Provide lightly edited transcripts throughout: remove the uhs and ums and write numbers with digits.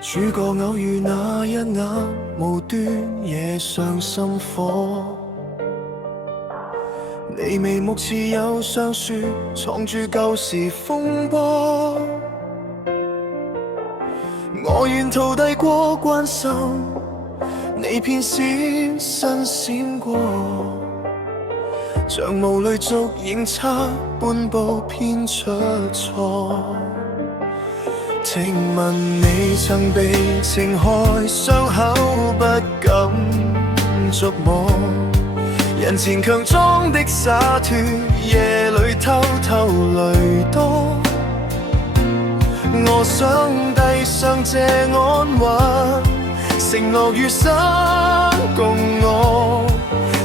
主角偶遇那一刻，無端惹上心火。你眉目似有雙書，藏住舊時風波。我願徒弟過關心，你偏閃身閃過，像無淚燭影差半步偏出錯。聽聞你曾被情害傷口不敢觸摸，人前強裝的灑脫，夜裏偷偷淚多。我想遞上這安穩，承諾餘生共我，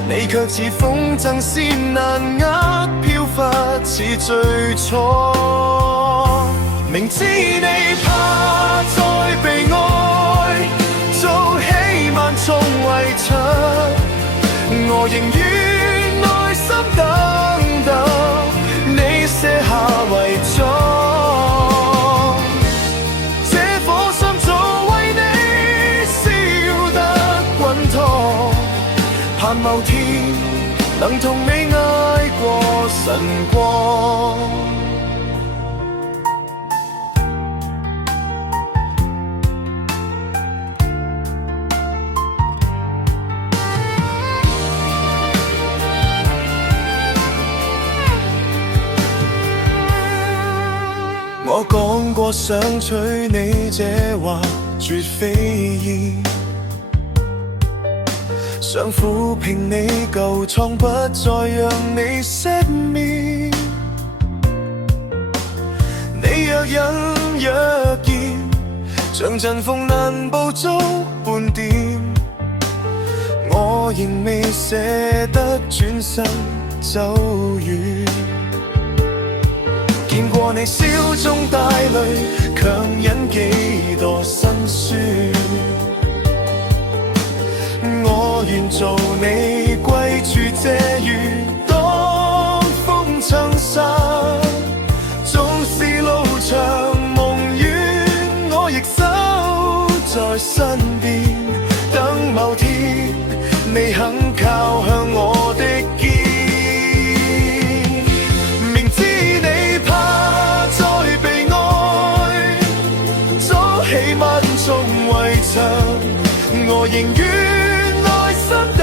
你卻似風箏線難握，飄忽似最初。明知你怕再被愛，做起萬重圍牆，我仍於內心等等你寫下遺囑。這顆心早為你燒得滾燙，盼某天能同你挨過晨光。我講過想娶你這話絕非議，想撫平你舊瘡，不再讓你熄滅。你若隱若現，像陣風難捕捉半點，我仍未捨得轉身走遠。見過你笑中帶淚，強忍幾多辛酸。我願做你歸處遮雨，當風撐傘。縱是路長夢遠，我亦守在身邊，等某天你肯靠向我的肩。起萬重圍牆，我仍於內心等。